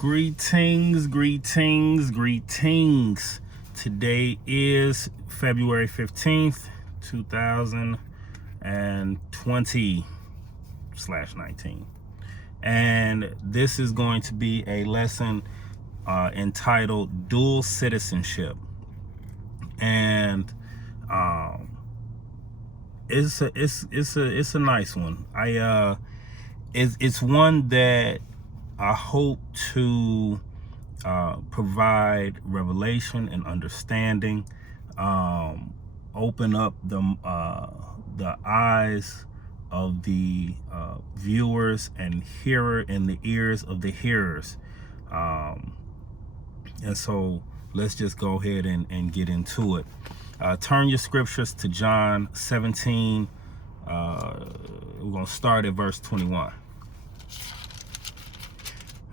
Greetings. Today is February 15th, 2020/19. And this is going to be a lesson entitled Dual Citizenship. And it's a nice one. It's one that I hope to provide revelation and understanding, open up the eyes of the viewers and the ears of the hearers. And so let's just go ahead and get into it. Turn your scriptures to John 17. We're going to start at verse 21.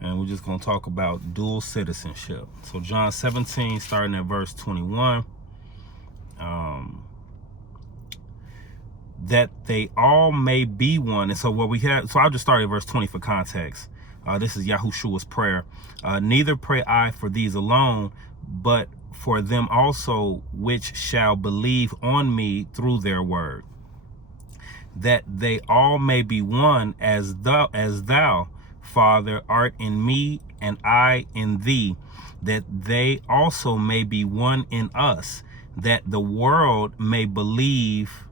And we're just going to talk about dual citizenship. So John 17, starting at verse 21. That they all may be one. And so what we have, so I'll just start at verse 20 for context. This is Yahushua's prayer. Neither pray I for these alone, but for them also which shall believe on me through their word, that they all may be one, as thou, Father, art in me and I in thee, that they also may be one in us, that the world may believe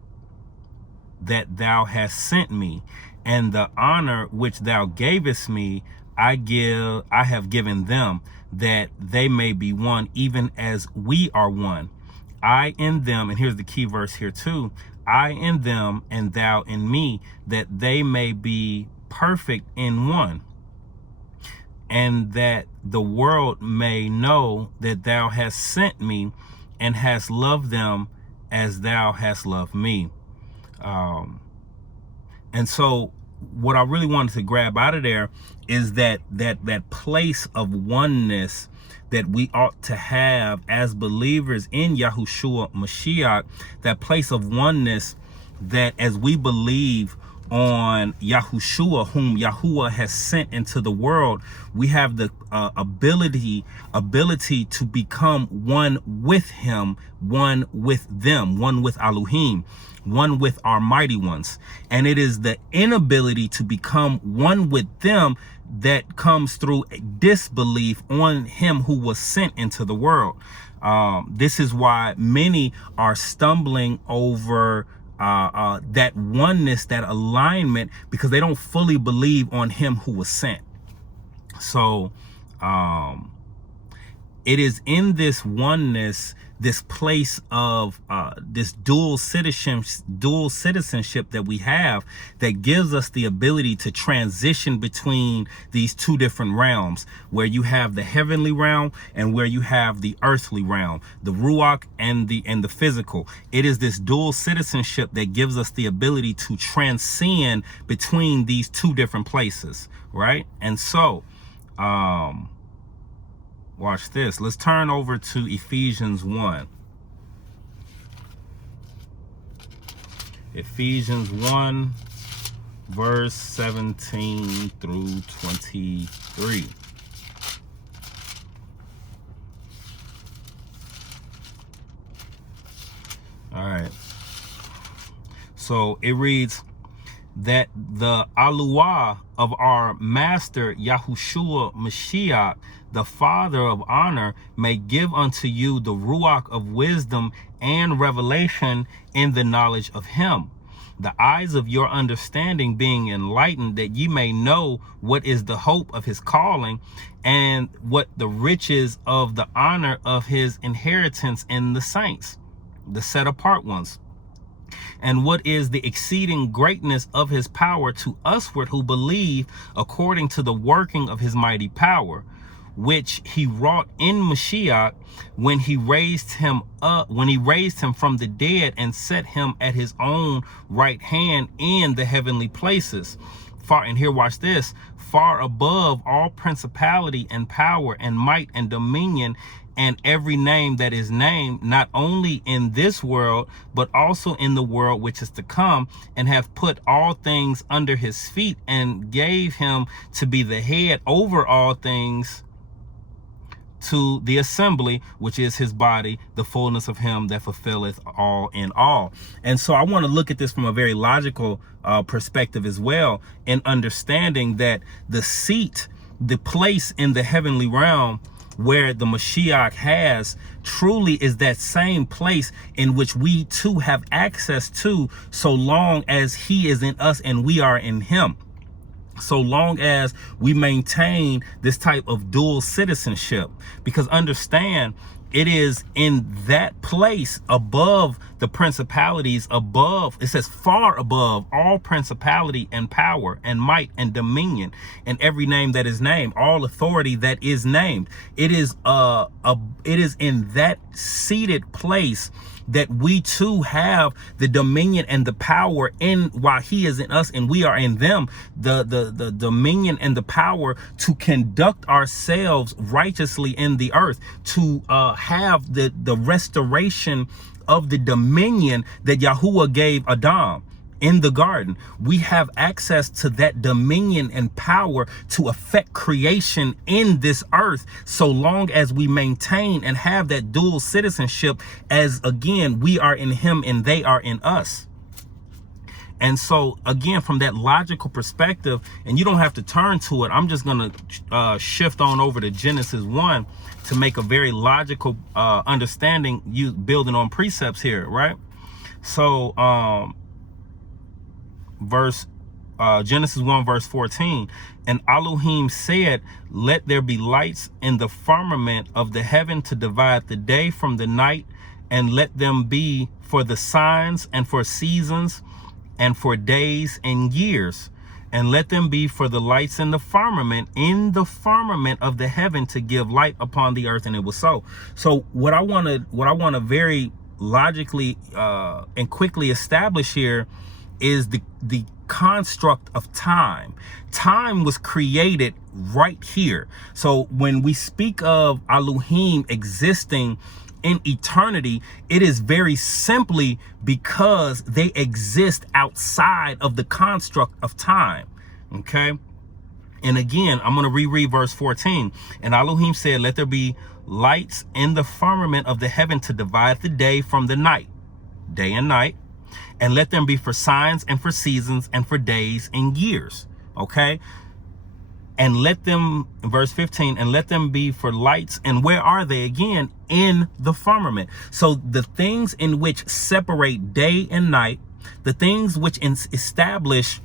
that thou hast sent me, and the honor which thou gavest me I have given them, that they may be one, even as we are one. I in them, and here's the key verse here too, I in them and thou in me, that they may be perfect in one, and that the world may know that thou hast sent me and hast loved them as thou hast loved me. And so what I really wanted to grab out of there is that place of oneness that we ought to have as believers in Yahuwshuwa Ha'Mashiyach, that place of oneness that as we believe on Yahushua, whom Yahuwah has sent into the world, we have the ability to become one with him, one with them, one with ALuWHiYM, one with our mighty ones. And it is the inability to become one with them that comes through disbelief on him who was sent into the world. This is why many are stumbling over that oneness, that alignment, because they don't fully believe on him who was sent. So it is in this oneness, this place of this dual citizenship that we have, that gives us the ability to transition between these two different realms, where you have the heavenly realm and where you have the earthly realm, the ruach and the physical. It is this dual citizenship that gives us the ability to transcend between these two different places, right? And so watch this. Let's turn over to Ephesians 1. Ephesians 1, verse 17 through 23. All right. So it reads, that the ALuWHiYM of our Master Yahuwshuwa Ha'Mashiyach, the Father of honor, may give unto you the ruach of wisdom and revelation in the knowledge of him, the eyes of your understanding being enlightened, that ye may know what is the hope of his calling, and what the riches of the honor of his inheritance in the saints, the set apart ones, and what is the exceeding greatness of his power to usward who believe, according to the working of his mighty power, which he wrought in Mashiach when he raised him from the dead and set him at his own right hand in the heavenly places, far, and here, watch this, far above all principality and power and might and dominion and every name that is named, not only in this world, but also in the world which is to come, and have put all things under his feet, and gave him to be the head over all things to the assembly, which is his body, the fullness of him that fulfilleth all in all. And so I want to look at this from a very logical perspective as well, in understanding that the seat, the place in the heavenly realm where the Mashiach has, truly is that same place in which we too have access to, so long as he is in us and we are in him. So long as we maintain this type of dual citizenship, because understand, it is in that place above the principalities, above, it says far above all principality and power and might and dominion and every name that is named, all authority that is named. It is in that seated place that we too have the dominion and the power in, while he is in us and we are in them, the dominion and the power to conduct ourselves righteously in the earth, to have the restoration of the dominion that Yahuwah gave Adam in the garden. We have access to that dominion and power to affect creation in this earth, so long as we maintain and have that dual citizenship, as again, we are in him and they are in us. And so again, from that logical perspective, and you don't have to turn to it, I'm just going to shift on over to Genesis 1 to make a very logical understanding, you building on precepts here, right? So Genesis 1 verse 14, and Elohim said, let there be lights in the firmament of the heaven to divide the day from the night, and let them be for the signs and for seasons and for days and years, and let them be for the lights in the firmament of the heaven to give light upon the earth. And it was so. So what I want to very logically and quickly establish here is the construct of time. Time was created right here. So when we speak of ALuWHiYM existing in eternity, it is very simply because they exist outside of the construct of time. Okay. And again, I'm going to reread verse 14. And Elohim said, let there be lights in the firmament of the heaven to divide the day from the night, day and night, and let them be for signs and for seasons and for days and years. Okay. And let them, verse 15, and let them be for lights. And where are they? Again, in the firmament. So the things in which separate day and night, the things which establish,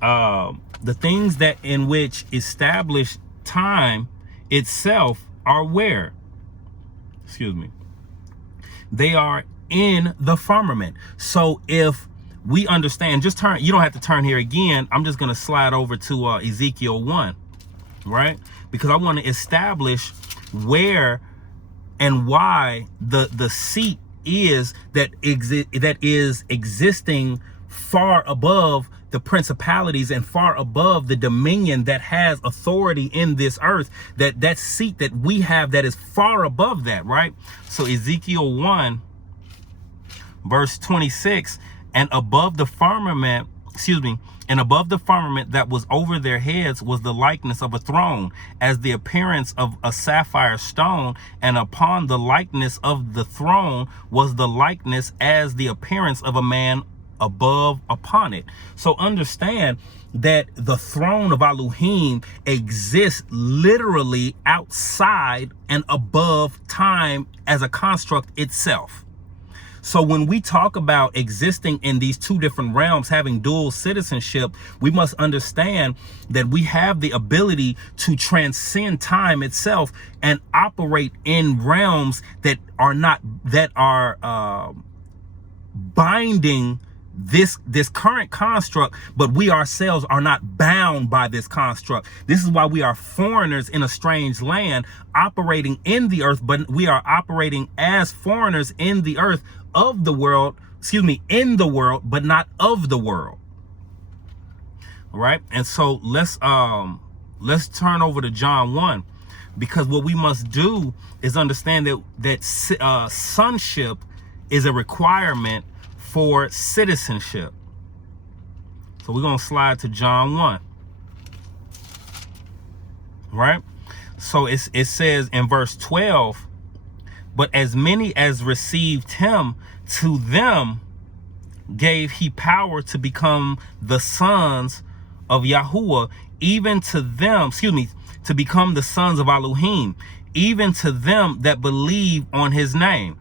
the things that in which establish time itself are where? Excuse me. They are in the firmament. So if we understand, just turn, you don't have to turn here again. I'm just going to slide over to Ezekiel 1, right? Because I want to establish where and why the seat is that is existing far above the principalities and far above the dominion that has authority in this earth, that seat that we have that is far above that, right? So Ezekiel 1 verse 26, and above the firmament, and above the firmament that was over their heads was the likeness of a throne, as the appearance of a sapphire stone, and upon the likeness of the throne was the likeness as the appearance of a man above upon it. So understand that the throne of ALuWHiYM exists literally outside and above time as a construct itself. So when we talk about existing in these two different realms, having dual citizenship, we must understand that we have the ability to transcend time itself and operate in realms that are binding this current construct, but we ourselves are not bound by this construct. This is why we are foreigners in a strange land, operating in the earth, but we are operating as foreigners in the earth of the world, in the world, but not of the world. right? And so let's turn over to John 1, because what we must do is understand that sonship is a requirement for citizenship. So we're going to slide to John 1, right? So it says in verse 12, but as many as received him, to them gave he power to become the sons of Yahuwah, even to them, to become the sons of ALuWHiYM, even to them that believe on his name.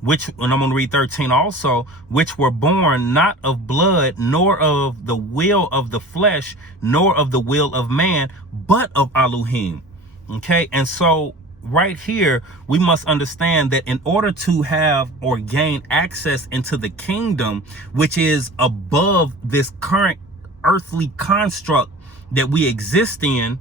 Which, and I'm going to read 13 also, which were born not of blood, nor of the will of the flesh, nor of the will of man, but of ALuWHiYM. Okay, and so right here, we must understand that in order to have or gain access into the kingdom, which is above this current earthly construct that we exist in,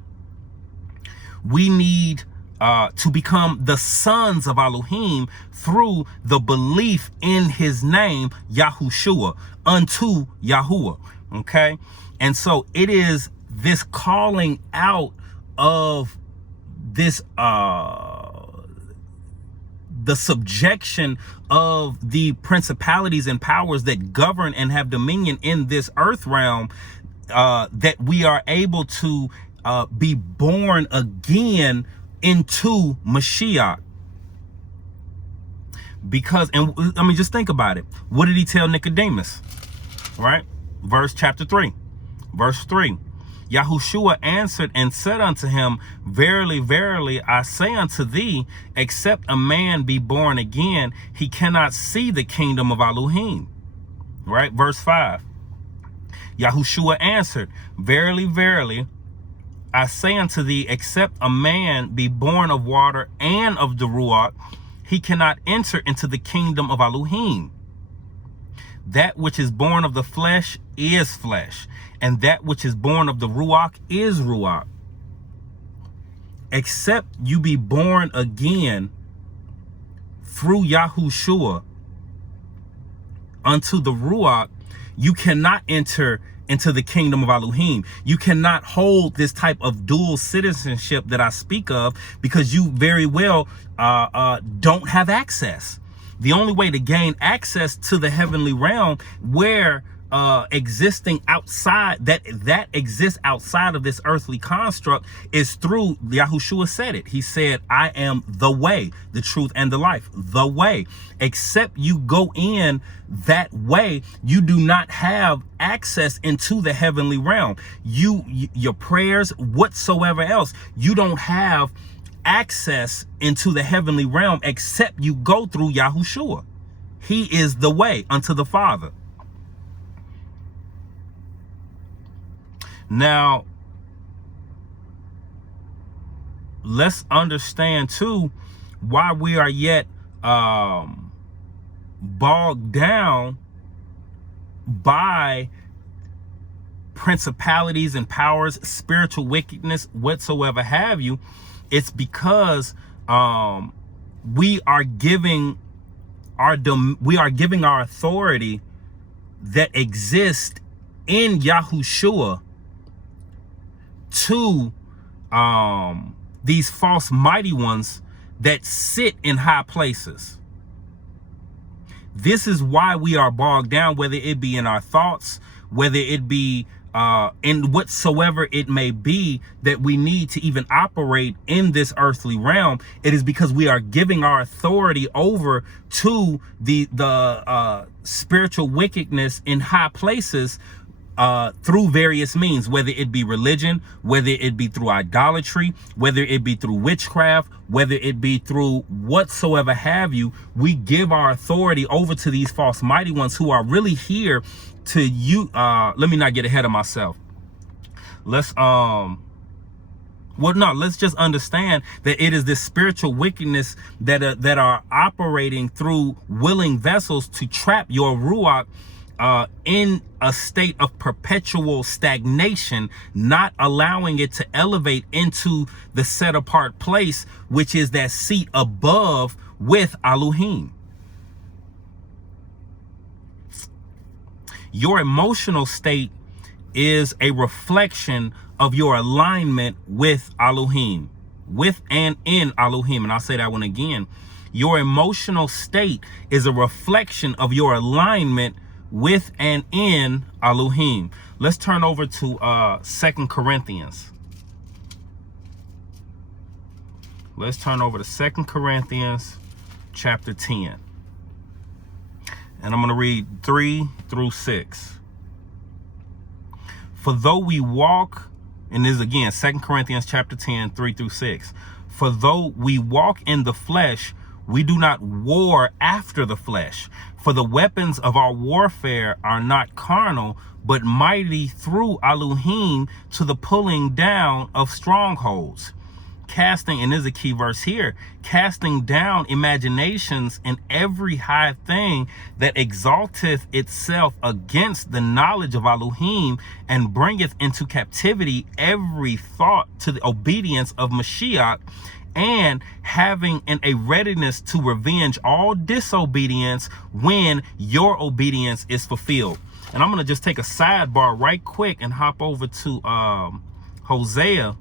we need to become the sons of ALuWHiYM through the belief in his name, Yahuwshuwa, unto Yahuwah. Okay, and so it is this calling out of this the subjection of the principalities and powers that govern and have dominion in this earth realm, that we are able to be born again into Mashiach. Because, and I mean, just think about it. What did he tell Nicodemus? Right? Chapter 3, verse 3. Yahuwshua answered and said unto him, verily, verily, I say unto thee, except a man be born again, he cannot see the kingdom of ALuWHiYM. Right? Verse 5. Yahuwshua answered, verily, verily, I say unto thee, except a man be born of water and of the Ruach, he cannot enter into the kingdom of ALuWHiYM. That which is born of the flesh is flesh, and that which is born of the Ruach is Ruach. Except you be born again through Yahuwshua unto the Ruach, you cannot enter into the kingdom of ALuWHiYM. You cannot hold this type of dual citizenship that I speak of, because you very well don't have access. The only way to gain access to the heavenly realm, where existing outside, that exists outside of this earthly construct, is through, Yahuwshua said it. He said, I am the way, the truth, and the life. The way. Except you go in that way, you do not have access into the heavenly realm. Your prayers, whatsoever else, you don't have access into the heavenly realm except you go through Yahuwshua. He is the way unto the Father. Now, let's understand too why we are yet bogged down by principalities and powers, spiritual wickedness, whatsoever have you. It's because we are giving our authority that exists in Yahuwshua to these false mighty ones that sit in high places. This is why we are bogged down, whether it be in our thoughts, whether it be in whatsoever it may be, that we need to even operate in this earthly realm. It is because we are giving our authority over to the spiritual wickedness in high places, through various means, whether it be religion, whether it be through idolatry, whether it be through witchcraft, whether it be through whatsoever have you. We give our authority over to these false mighty ones who are really here to you. Let me not get ahead of myself. Let's let's just understand that it is this spiritual wickedness that are operating through willing vessels to trap your Ruach in a state of perpetual stagnation, not allowing it to elevate into the set apart place, which is that seat above with ALuWHiYM. Your emotional state is a reflection of your alignment with ALuWHiYM, with and in ALuWHiYM. And I'll say that one again. Your emotional state is a reflection of your alignment with and in ALuWHiYM. Let's turn over to 2 Corinthians. Let's turn over to 2 Corinthians chapter 10. And I'm going to read 3 through 6. For though we walk, and this is again 2 Corinthians chapter 10, 3 through 6. For though we walk in the flesh, we do not war after the flesh. For the weapons of our warfare are not carnal, but mighty through ALuWHiYM to the pulling down of strongholds. Casting, and this is a key verse here, casting down imaginations and every high thing that exalteth itself against the knowledge of ALuWHiYM, and bringeth into captivity every thought to the obedience of Mashiach, and having a readiness to revenge all disobedience when your obedience is fulfilled. And I'm going to just take a sidebar right quick and hop over to Hosea.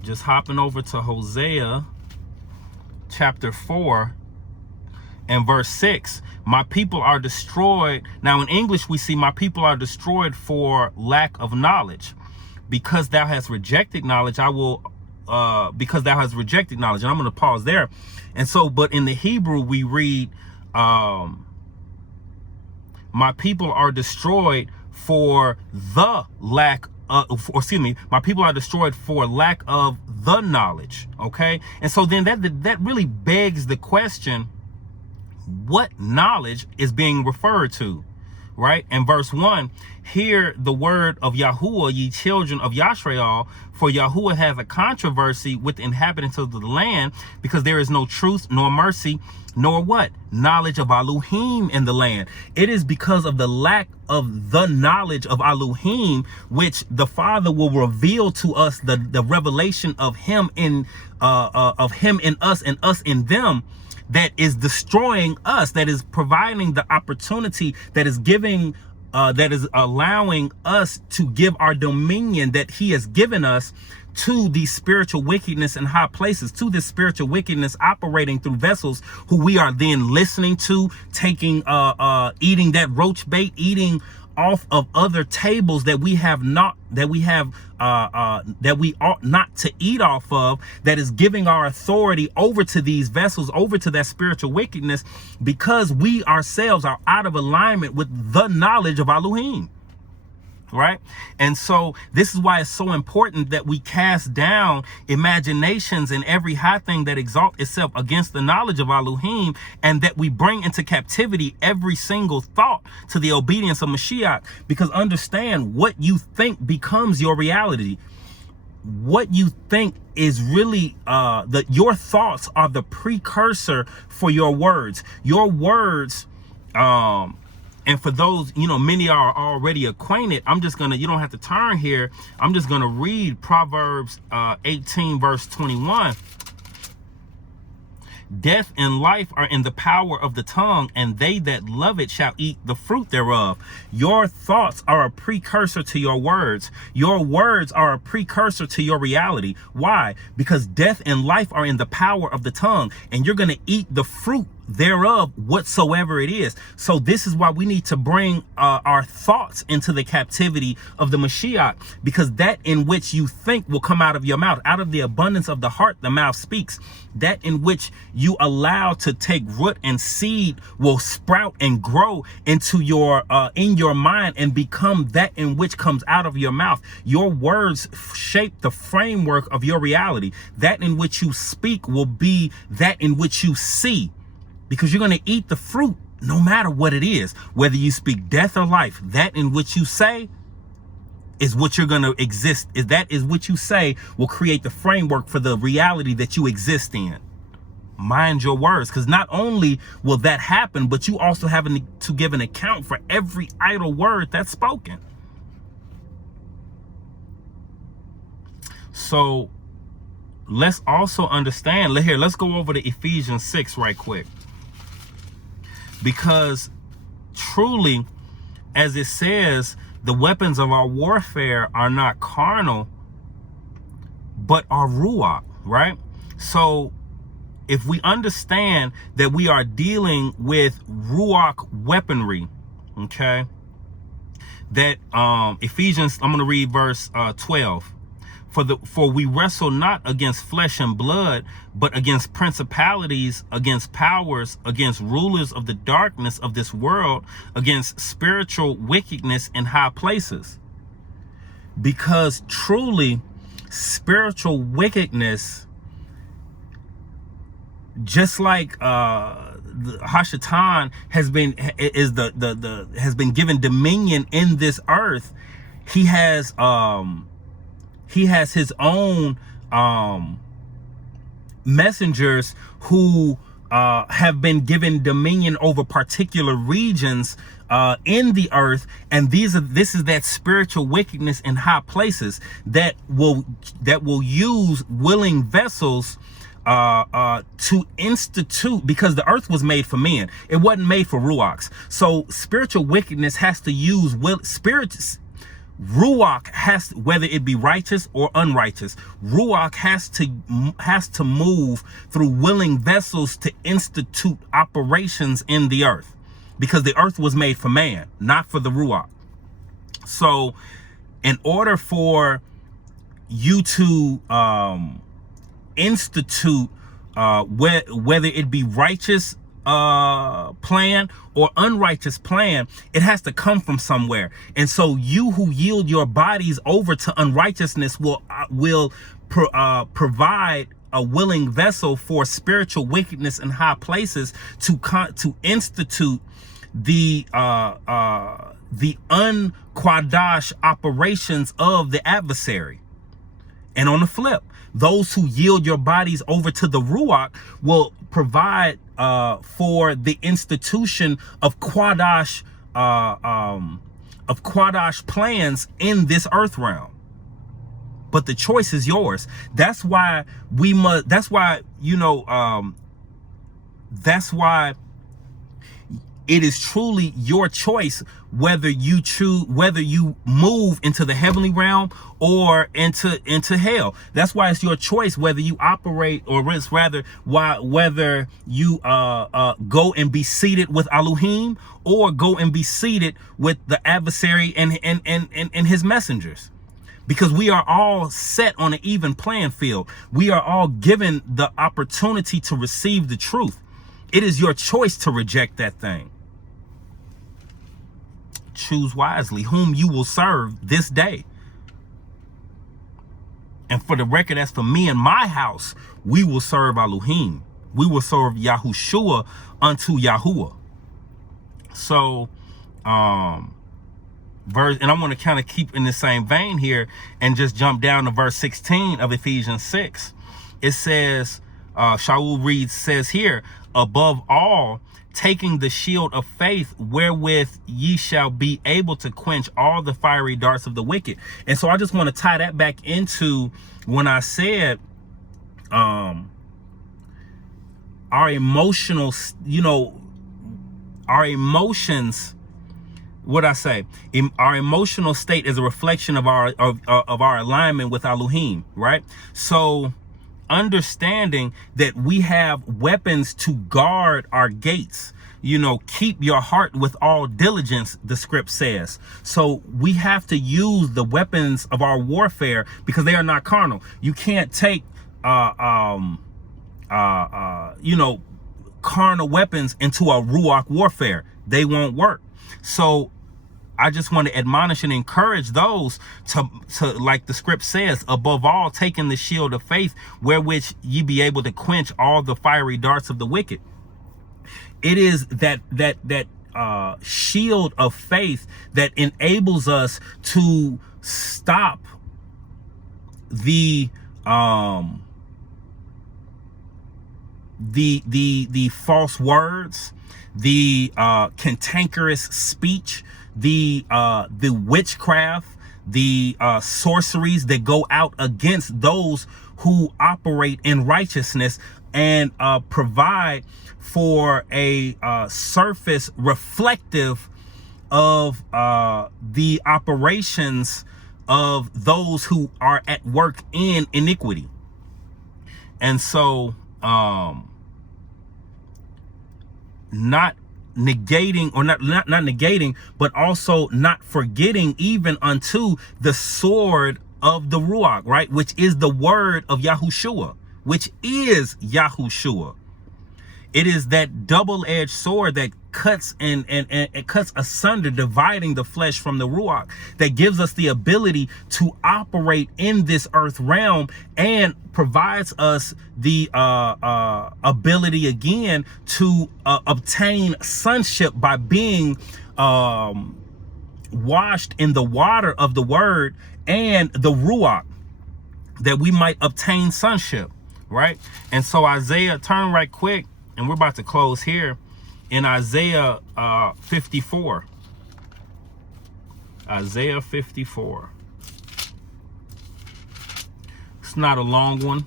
Just hopping over to Hosea chapter 4 and verse 6. My people are destroyed. Now in English, we see my people are destroyed for lack of knowledge. Because thou hast rejected knowledge, I will, because thou hast rejected knowledge. And I'm going to pause there. And so, but in the Hebrew, we read, my people are destroyed for the lack my people are destroyed for lack of the knowledge. Okay. And so then that really begs the question, what knowledge is being referred to? Right? In verse 1, hear the word of Yahuwah, ye children of Yashrael, for Yahuwah has a controversy with the inhabitants of the land, because there is no truth nor mercy, nor what? Knowledge of ALuWHiYM in the land. It is because of the lack of the knowledge of ALuWHiYM, which the Father will reveal to us the revelation of him in us and us in them, that is destroying us, that is providing the opportunity, that is giving, that is allowing us to give our dominion that he has given us to the spiritual wickedness in high places, to this spiritual wickedness operating through vessels who we are then listening to, taking, eating that roach bait, eating off of other tables that we have not, that we ought not to eat off of, that is giving our authority over to these vessels, over to that spiritual wickedness, because we ourselves are out of alignment with the knowledge of ALuWHiYM. Right? And so this is why it's so important that we cast down imaginations and every high thing that exalts itself against the knowledge of ALuWHiYM, and that we bring into captivity every single thought to the obedience of Mashiach. Because understand, what you think becomes your reality. What you think is really your thoughts are the precursor for your words. Your words, and for those, many are already acquainted, I'm just going to, you don't have to turn here. I'm just going to read Proverbs 18 verse 21. Death and life are in the power of the tongue, and they that love it shall eat the fruit thereof. Your thoughts are a precursor to your words. Your words are a precursor to your reality. Why? Because death and life are in the power of the tongue, and you're going to eat the fruit thereof, whatsoever it is. So this is why we need to bring our thoughts into the captivity of the Mashiach, because that in which you think will come out of your mouth. Out of the abundance of the heart, the mouth speaks. That in which you allow to take root and seed will sprout and grow into your in your mind, and become that in which comes out of your mouth. Your words shape the framework of your reality. That in which you speak will be that in which you see, because you're going to eat the fruit no matter what it is, whether you speak death or life. That in which you say is what you're going to exist. That is what you say will create the framework for the reality that you exist in. Mind your words, because not only will that happen, but you also have to give an account for every idle word that's spoken. So let's also understand, let's go over to Ephesians 6 right quick. Because truly, as it says, the weapons of our warfare are not carnal, but are ruach, right? So if we understand that we are dealing with ruach weaponry, okay, that Ephesians, I'm going to read verse 12. For we wrestle not against flesh and blood, but against principalities, against powers, against rulers of the darkness of this world, against spiritual wickedness in high places. Because truly, spiritual wickedness, just like the Hashatan has been has been given dominion in this earth, he has his own messengers who have been given dominion over particular regions in the earth, and this is that spiritual wickedness in high places that will use willing vessels to institute, because the earth was made for men. It wasn't made for ruachs. So spiritual wickedness has to use ruach has, whether it be righteous or unrighteous, ruach has to move through willing vessels to institute operations in the earth, because the earth was made for man, not for the ruach. So in order for you to institute whether it be righteous plan or unrighteous plan, it has to come from somewhere. And so you who yield your bodies over to unrighteousness will provide a willing vessel for spiritual wickedness in high places to institute the unquadash operations of the adversary. And on the flip, those who yield your bodies over to the ruach will provide for the institution of quadash plans in this earth realm. But the choice is yours. That's why we must. That's why it is truly your choice whether you move into the heavenly realm or into hell. That's why it's your choice whether you operate, or rather whether you go and be seated with ALuWHiYM, or go and be seated with the adversary and his messengers. Because we are all set on an even playing field. We are all given the opportunity to receive the truth. It is your choice to reject that thing. Choose wisely whom you will serve this day. And for the record, as for me and my house, we will serve ALuWHiYM. We will serve Yahuwshuwa unto Yahuwah. So, verse, and I want to kind of keep in the same vein here and just jump down to verse 16 of Ephesians 6. It says, shaluwm says here, above all, taking the shield of faith, wherewith ye shall be able to quench all the fiery darts of the wicked. And so I just want to tie that back into when I said our emotional, our emotions, what I say, our emotional state is a reflection of our alignment with ALuWHiYM, right? So understanding that we have weapons to guard our gates. Keep your heart with all diligence, the script says. So we have to use the weapons of our warfare because they are not carnal. You can't take carnal weapons into a ruach warfare. They won't work. So I just want to admonish and encourage those to, like the script says, above all, taking the shield of faith, wherewith ye be able to quench all the fiery darts of the wicked. It is that shield of faith that enables us to stop the false words, the cantankerous speech, the witchcraft, the sorceries that go out against those who operate in righteousness, and provide for a surface reflective of the operations of those who are at work in iniquity. And so not negating, or not negating, but also not forgetting even unto the sword of the Ruach, right? Which is the word of Yahuwshua, which is Yahuwshua. It is that double-edged sword that cuts and cuts asunder, dividing the flesh from the Ruach, that gives us the ability to operate in this earth realm and provides us the ability again to obtain sonship by being washed in the water of the word and the Ruach, that we might obtain sonship, right? And so Isaiah, turn right quick, and we're about to close here in Isaiah 54. Isaiah 54. It's not a long one.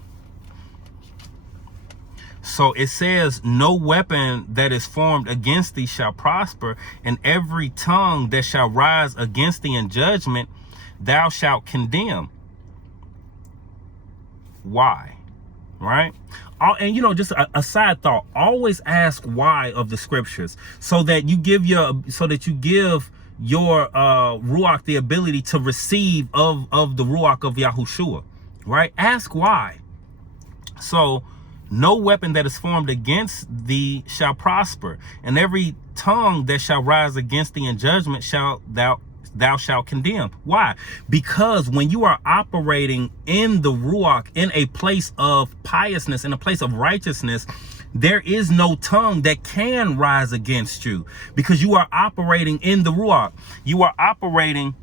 So it says, no weapon that is formed against thee shall prosper, and every tongue that shall rise against thee in judgment thou shalt condemn. Why? Right? And you know, just a side thought, always ask why of the scriptures, so that you give your Ruach the ability to receive of the Ruach of Yahuwshua, right? Ask why. So, no weapon that is formed against thee shall prosper, and every tongue that shall rise against thee in judgment shall thou shalt condemn. Why? Because when you are operating in the Ruach, in a place of piousness, in a place of righteousness, there is no tongue that can rise against you, because you are operating in the Ruach. You are operating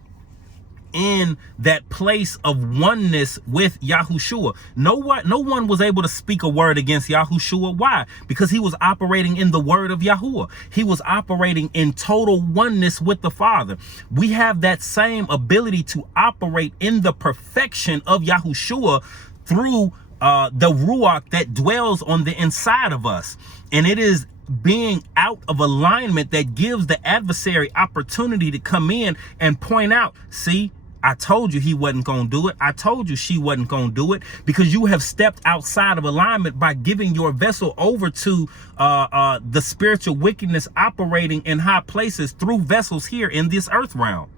in that place of oneness with Yahuwshua. No one was able to speak a word against Yahuwshua. Why? Because he was operating in the word of Yahuwah. He was operating in total oneness with the Father. We have that same ability to operate in the perfection of Yahuwshua through the Ruach that dwells on the inside of us. And it is being out of alignment that gives the adversary opportunity to come in and point out, see, I told you he wasn't going to do it. I told you she wasn't going to do it, because you have stepped outside of alignment by giving your vessel over to the spiritual wickedness operating in high places through vessels here in this earth realm.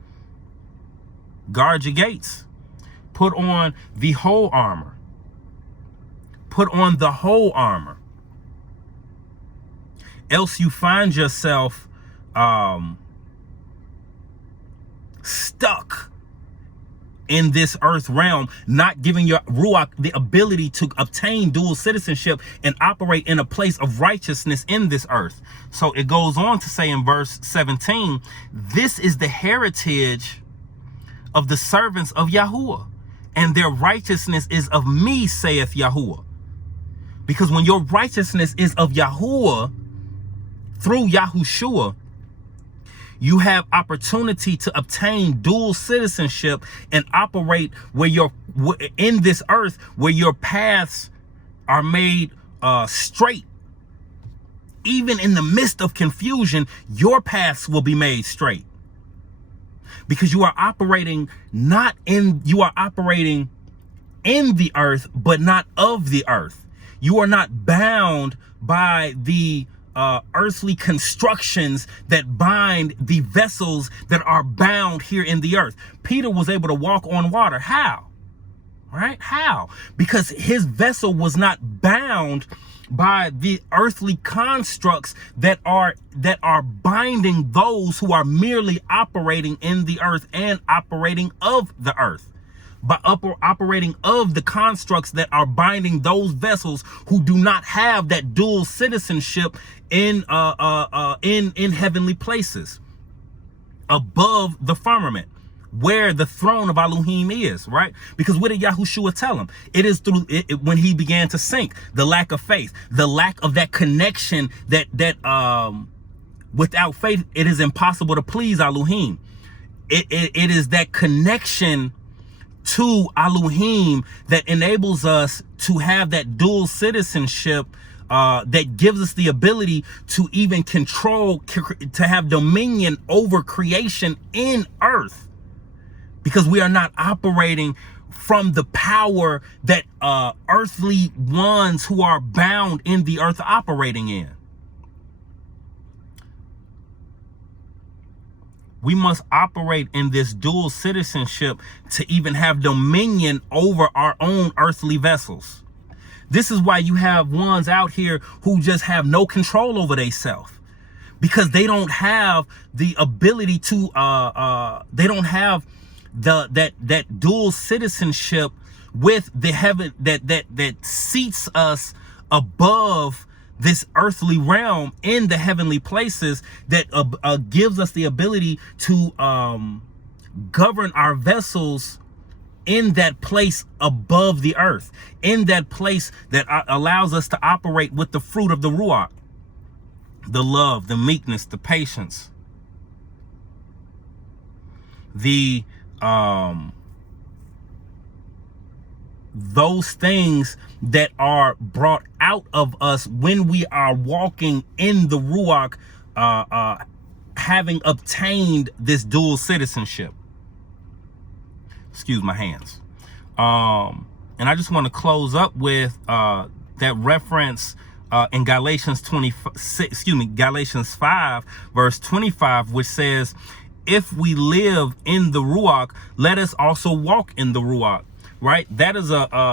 Guard your gates. Put on the whole armor. Put on the whole armor. Else you find yourself stuck in this earth realm, not giving your Ruach the ability to obtain dual citizenship and operate in a place of righteousness in this earth. So it goes on to say in verse 17, this is the heritage of the servants of Yahuwah, and their righteousness is of me, saith Yahuwah. Because when your righteousness is of Yahuwah through Yahuwshua, you have opportunity to obtain dual citizenship and operate where you're in this earth, where your paths are made straight. Even in the midst of confusion, your paths will be made straight, because you are operating operating in the earth, but not of the earth. You are not bound by the earthly constructions that bind the vessels that are bound here in the earth. Peter was able to walk on water. How? Right? How? Because his vessel was not bound by the earthly constructs that are binding those who are merely operating in the earth and operating of the earth. By operating of the constructs that are binding those vessels who do not have that dual citizenship in heavenly places above the firmament, where the throne of ALuWHiYM is, right? Because what did Yahuwshua tell him? It is through it when he began to sink, the lack of faith, the lack of that connection that without faith, it is impossible to please ALuWHiYM. It is that connection to ALuWHiYM that enables us to have that dual citizenship that gives us the ability to even control, to have dominion over creation in earth, because we are not operating from the power that earthly ones who are bound in the earth are operating in. We must operate in this dual citizenship to even have dominion over our own earthly vessels. This is why you have ones out here who just have no control over themselves, because they don't have the ability to they don't have that dual citizenship with the heaven that seats us above this earthly realm in the heavenly places, that gives us the ability to govern our vessels in that place above the earth, in that place that allows us to operate with the fruit of the Ruach, the love, the meekness, the patience, the those things that are brought out of us when we are walking in the Ruach, having obtained this dual citizenship. Excuse my hands. And I just want to close up with that reference in Galatians 5 verse 25, which says, if we live in the Ruach, let us also walk in the Ruach. Right? That is a